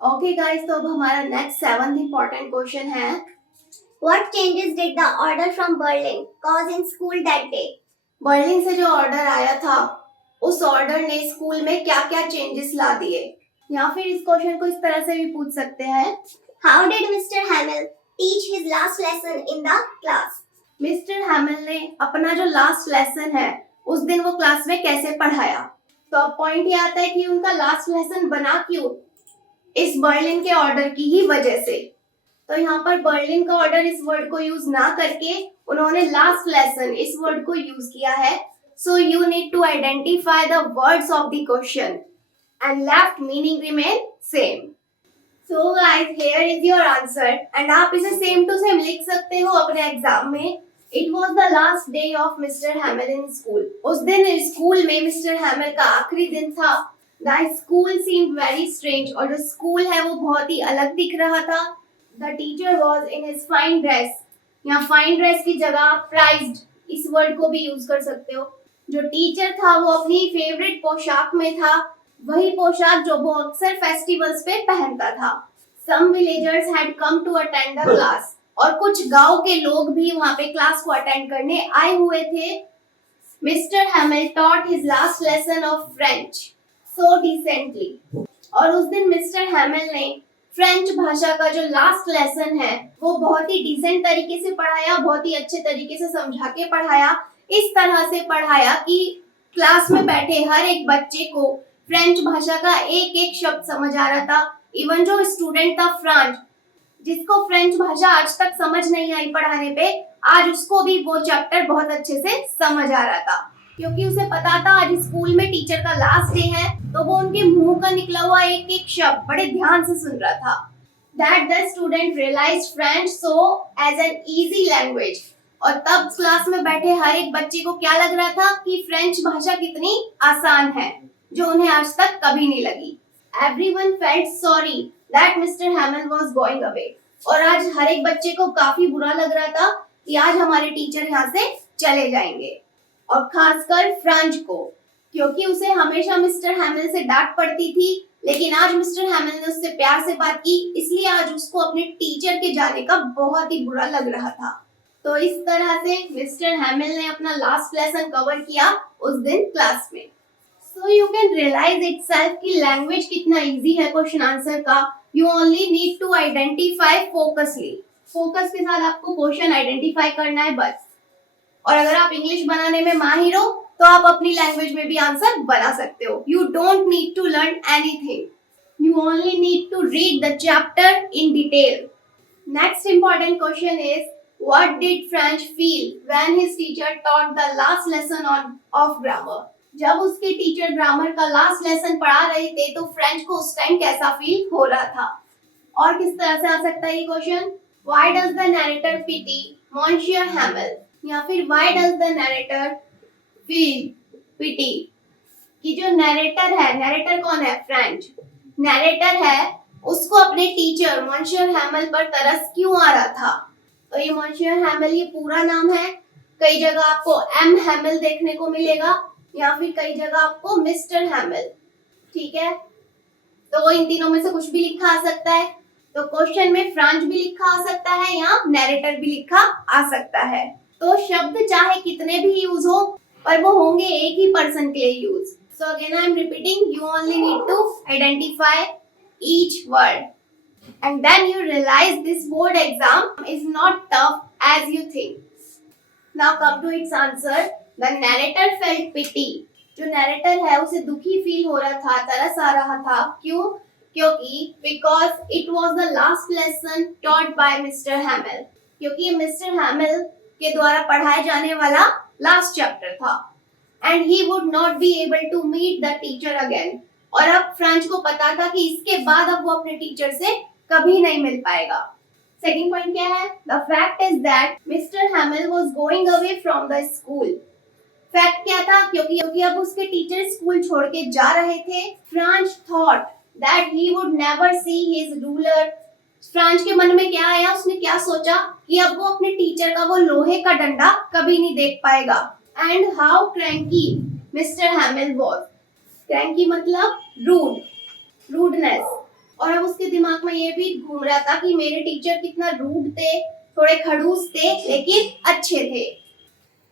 Okay guys, तो अब हमारा नेक्स्ट 7th इम्पोर्टेंट क्वेश्चन है। What changes did the order from Berlin cause in school that day? Berlin से जो order आया था, उस ऑर्डर ने स्कूल में क्या क्या चेंजेस ला दिए। या फिर इस क्वेश्चन को इस तरह से भी पूछ सकते हैं, How did Mr. Hamill teach his last lesson in the class? Mister Hamel ने अपना जो लास्ट लेसन है उस दिन वो क्लास में कैसे पढ़ाया। तो अब पॉइंट ये आता है कि उनका लास्ट लेसन बना क्यों, इस बर्लिन के ऑर्डर की ही वजह से। तो यहाँ पर बर्लिन का ऑर्डर इस वर्ड को यूज ना करके उन्होंने लास्ट लेसन इस वर्ड को यूज किया है। So you need to identify the words of the question and left meaning remain same. So guys, here is your answer and आप इसे सेम टू सेम लिख सकते हो अपने एग्जाम में। It was the last day of mister हैमिल in school. उस दिन school में मिस्टर हैमिल का आखिरी दिन था। The school seemed very strange, और जो स्कूल है वो बहुत ही अलग दिख रहा था। The teacher was in his fine dress. यहाँ फाइन ड्रेस की जगह आप प्राइज्ड इस वर्ड को भी यूज कर सकते हो। जो टीचर था वो अपनी फेवरेट पोशाक में था, वही पोशाक जो वो अक्सर फेस्टिवल्स पे पहनता था। Some villagers had come to attend the class, और कुछ गांव के लोग भी वहां पे क्लास को अटेंड करने आए हुए थे। Mister हैमिल taught his last lesson of French so decently, और उस दिन मिस्टर हैमिल ने फ्रेंच भाषा का जो लास्ट लेसन है वो बहुत ही डिसेंट तरीके से पढ़ाया, बहुत ही अच्छे तरीके से समझा के पढ़ाया। इस तरह से पढ़ाया कि क्लास में बैठे हर एक बच्चे को फ्रेंच भाषा का एक एक शब्द समझ आ रहा था। इवन जो स्टूडेंट था फ्रांस, जिसको फ्रेंच भाषा आज तक समझ नहीं आई पढ़ाने पे, आज उसको भी वो चैप्टर बहुत अच्छे से समझ आ रहा था, क्योंकि उसे पता था आज स्कूल में टीचर का लास्ट डे है। तो वो उनके मुंह का निकला हुआ एक एक शब्द बड़े ध्यान से सुन रहा था। That the student realized French so as an easy language, और तब क्लास में बैठे हर एक बच्चे को क्या लग रहा था कि फ्रेंच भाषा कितनी आसान है, जो उन्हें आज तक कभी नहीं लगी। Everyone felt sorry that Mr. Hamill was going away, और आज हर एक बच्चे को काफी बुरा लग रहा था कि आज हमारे टीचर यहाँ से चले जाएंगे, और खासकर फ्रांच को, क्योंकि उसे हमेशा मिस्टर हैमिल से डांट पड़ती थी। लेकिन आज मिस्टर हैमिल ने उससे प्यार से बात की, इसलिए आज उसको अपने टीचर के जाने का बहुत ही बुरा लग रहा था। तो इस तरह से मिस्टर हैमिल ने अपना लास्ट लेसन कवर किया उस दिन क्लास में। So you can realise itself कि लैंग्वेज कितना इजी है क्वेश्चन आंसर का। You only need to identify focusly. Focus के साथ आपको क्वेश्चन आइडेंटिफाई करना है बस। और अगर आप इंग्लिश बनाने में माहिर हो तो आप अपनी लैंग्वेज में भी आंसर बना सकते हो। You don't need to learn anything, you only need to read the chapter in detail. Next important question is, what did French feel when his teacher taught the last lesson of grammar. जब उसके teacher grammar का last lesson पढ़ा रहे थे तो French को उस time कैसा फील हो रहा था। और किस तरह से आ सकता है ये question, why does the narrator pity monsieur Hamel, या फिर why does the narrator feel pity, कि जो नरेटर है, नरेटर कौन है, फ्रेंच नरेटर है, उसको अपने टीचर मॉन्सियर हैमिल पर तरस क्यों आ रहा था। तो ये मॉन्सियर हैमिल ये पूरा नाम है। कई जगह आपको एम हैमिल देखने को मिलेगा, या फिर कई जगह आपको मिस्टर हैमिल। ठीक है, तो इन तीनों में से कुछ भी लिखा आ सकता है। तो क्वेश्चन में फ्रांच भी लिखा आ सकता है या नरेटर भी लिखा आ सकता है। तो शब्द चाहे कितने भी यूज हो, पर वो होंगे एक ही पर्सन के लिए use. So again I am repeating, you only need to identify each word and then you realize this board exam is not tough as you think. Now come to its answer. The narrator felt pity. जो narrator है उसे दुखी feel हो रहा था, तरस आ रहा था। क्यों? क्योंकि because it was the last lesson taught by Mr. Hamill. क्योंकि मिस्टर हैमिल के द्वारा पढ़ाए जाने वाला लास्ट चैप्टर था। And he would not be able to meet the teacher again. और अब फ्रेंच को पता था कि इसके बाद अब वो अपने टीचर से कभी नहीं मिल पाएगा। सेकंड पॉइंट क्या है, the fact is that mister हैमिल was going away from the school. Fact क्या था, क्योंकि अब उसके टीचर स्कूल छोड़ के जा रहे थे। French thought that he would never see his ruler. French के मन में क्या आया, उसने क्या सोचा कि अब वो अपने टीचर का वो लोहे का डंडा कभी नहीं देख पाएगा। And how cranky mister हैमिल was. Cranky मतलब रूड, रूडनेस। और अब उसके दिमाग में ये भी घूम रहा था कि मेरे टीचर कितना रूड थे, थोड़े खड़ूस थे, लेकिन अच्छे थे।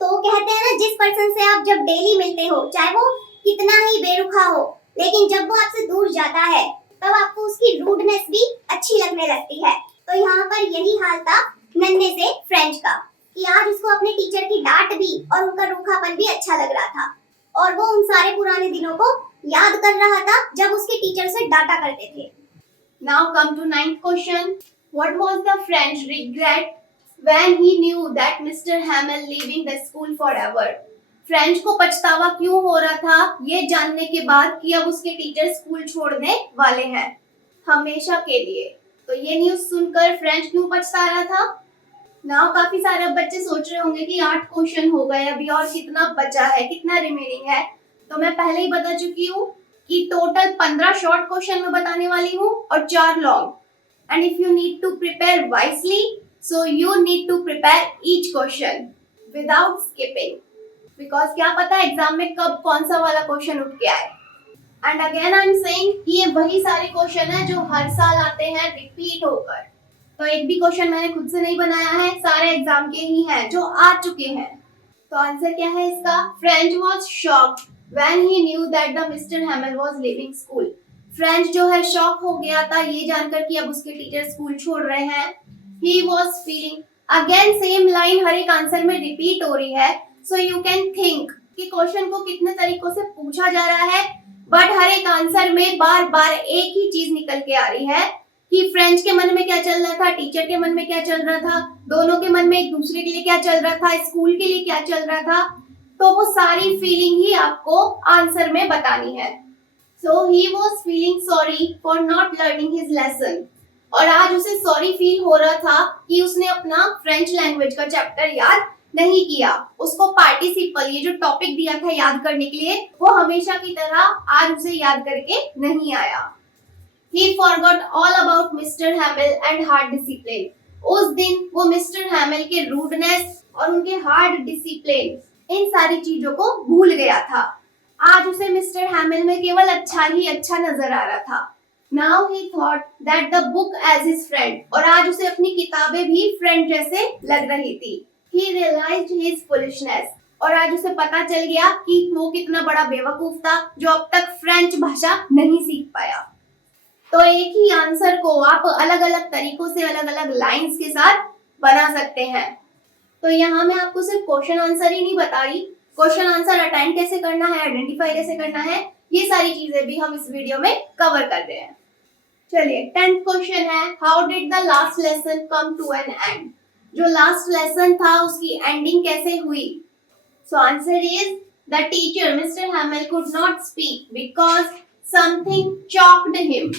तो कहते हैं ना, जिस पर्सन से आप जब डेली मिलते हो, चाहे वो कितना ही बेरुखा हो, लेकिन जब वो आपसे दूर जाता है तब आपको उसकी रूडनेस भी अच्छी लगने लगती है। तो यहाँ पर यही हाल था नन्हे से फ्रेंच का, कि आज उसको अपने टीचर की डांट भी और उनका रूखापन भी अच्छा लग रहा था, और वो उन सारे पुराने दिनों को याद कर रहा था जब उसके टीचर से डांटा करते थे। Now come to 9th question. What was the French regret when he knew that Mr. Hamel leaving the school forever? French को पछतावा क्यों हो रहा था ये जानने के बाद कि अब उसके टीचर स्कूल छोड़ने वाले हैं हमेशा के लिए। तो ये न्यूज़ सुनकर फ्रेंच क्यों पछता रहा था? नाउ काफी सारे बच्चे सोच रहे होंगे कि 8 क्वेश्चन हो गए, अभी और कितना बचा है, कितना रिमेनिंग है। तो मैं पहले ही बता चुकी हूँ कि टोटल 15 शॉर्ट क्वेश्चन में बताने वाली हूँ और 4 long. And if you need to prepare wisely, so you need to prepare each question without skipping, because क्या पता एग्जाम में कब कौन सा वाला क्वेश्चन उठ के आए। And again I am saying कि ये वही सारे क्वेश्चन है जो हर साल आते हैं रिपीट होकर। तो एक भी क्वेश्चन मैंने खुद से नहीं बनाया है, सारे एग्जाम के ही हैं जो आ चुके हैं। तो आंसर क्या है इसका? French was shocked when he knew that the mister हैमल was leaving school. French जो है शॉक हो गया था ये जानकर कि अब उसके टीचर स्कूल छोड़ रहे हैं। He was feeling, again same line हर एक आंसर में रिपीट हो रही है। सो यू कैन थिंक कि क्वेश्चन को कितने तरीकों से पूछा जा रहा है, बट हर एक आंसर में बार बार एक ही चीज निकल के आ रही है कि फ्रेंच के मन में क्या चल रहा था, टीचर के मन में क्या चल रहा था, दोनों के मन में एक दूसरे के लिए क्या चल रहा था, स्कूल के लिए क्या चल रहा था। तो वो सारी फीलिंग ही आपको आंसर में बतानी है। So he was feeling sorry for not learning his lesson. और आज उसे सॉरी फील हो रहा था कि उसने अपना फ्रेंच लैंग्वेज का चैप्टर याद नहीं किया। उसको पार्टिसिपल ये जो टॉपिक दिया था याद करने के लिए, वो हमेशा की तरह आज उसे याद करके नहीं आया। He forgot all about Mr. Hamel and hard discipline. उस दिन वो मिस्टर हैमिल के रूडनेस और उनके हार्ड डिसिप्लिन, इन सारी चीजों को भूल गया था। आज उसे मिस्टर हैमिल में केवल अच्छा ही अच्छा नजर आ रहा था। Now he thought that the book as his friend, और आज उसे अपनी किताबें भी फ्रेंड जैसे लग रही थी। He realized his foolishness, और आज उसे पता चल गया कि वो कितना बड़ा बेवकूफ था जो अब तक फ्रेंच भाषा नहीं सीख पाया। तो एक ही आंसर को आप अलग अलग तरीकों से अलग अलग लाइंस के साथ बना सकते हैं। तो यहाँ मैं आपको सिर्फ क्वेश्चन आंसर ही नहीं बता रही, क्वेश्चन आंसर अटेंड कैसे करना है, आइडेंटिफाई कैसे करना है, ये सारी चीजें भी हम इस वीडियो में कवर कर रहे हैं। चलिए 10th क्वेश्चन है, how did the last lesson come to an end? जो लास्ट लेसन था उसकी एंडिंग कैसे हुई? So answer is the teacher Mister Hamel could not speak because something choked him.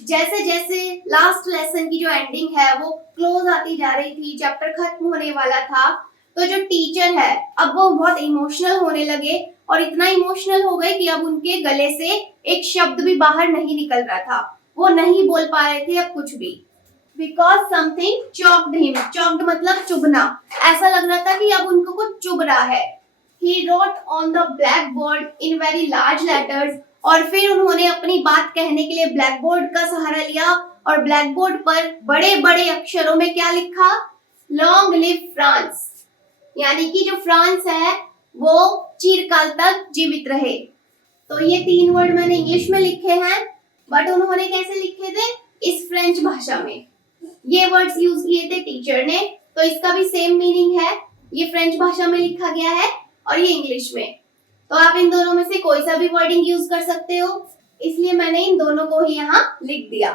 जैसे जैसे लास्ट लेसन की जो एंडिंग है वो क्लोज आती जा रही थी, चैप्टर खत्म होने वाला था, तो जो टीचर है अब वो बहुत इमोशनल होने लगे, और इतना इमोशनल हो गए कि अब उनके गले से एक शब्द भी बाहर नहीं निकल रहा था, वो नहीं बोल पा रहे थे अब कुछ भी। Because something choked him, choked मतलब चुभना, ऐसा लग रहा था कि अब उनको कुछ चुभ रहा है। He wrote on the blackboard in very large letters, और फिर उन्होंने अपनी बात कहने के लिए ब्लैक बोर्ड का सहारा लिया और ब्लैक बोर्ड पर बड़े बड़े अक्षरों में क्या लिखा? लॉन्ग लिव फ्रांस, यानी कि जो फ्रांस है वो चिरकाल तक जीवित रहे। तो ये 3 वर्ड मैंने इंग्लिश में लिखे हैं, बट उन्होंने कैसे लिखे थे? इस फ्रेंच भाषा में। ये वर्ड्स यूज किए थे टीचर ने, तो इसका भी सेम मीनिंग है। ये फ्रेंच भाषा में लिखा गया है और ये इंग्लिश में। तो आप इन दोनों में से कोई सा भी वर्डिंग यूज कर सकते हो, इसलिए मैंने इन दोनों को ही यहाँ लिख दिया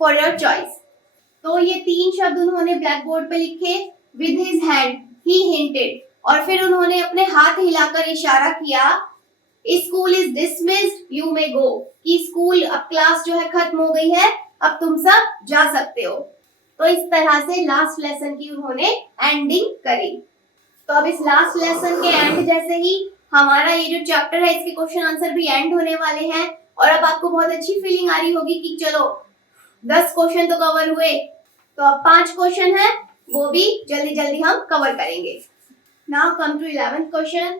फॉर योर चॉइस। तो ये 3 शब्द उन्होंने ब्लैक बोर्ड पे लिखे। With his hand he hinted, और फिर उन्होंने अपने हाथ हिलाकर इशारा किया, school is dismissed, you may go, कि स्कूल अब क्लास जो है खत्म हो गई है, अब तुम सब जा सकते हो। तो इस तरह से लास्ट लेसन की उन्होंने एंडिंग करी। तो अब इस लास्ट लेसन के एंड जैसे ही हमारा ये जो चैप्टर है इसके क्वेश्चन आंसर भी एंड होने वाले हैं, और अब आपको बहुत अच्छी फीलिंग आ रही होगी कि चलो 10 क्वेश्चन तो कवर हुए, तो अब 5 क्वेश्चन है वो भी जल्दी जल्दी हम कवर करेंगे। Now come to 11th question,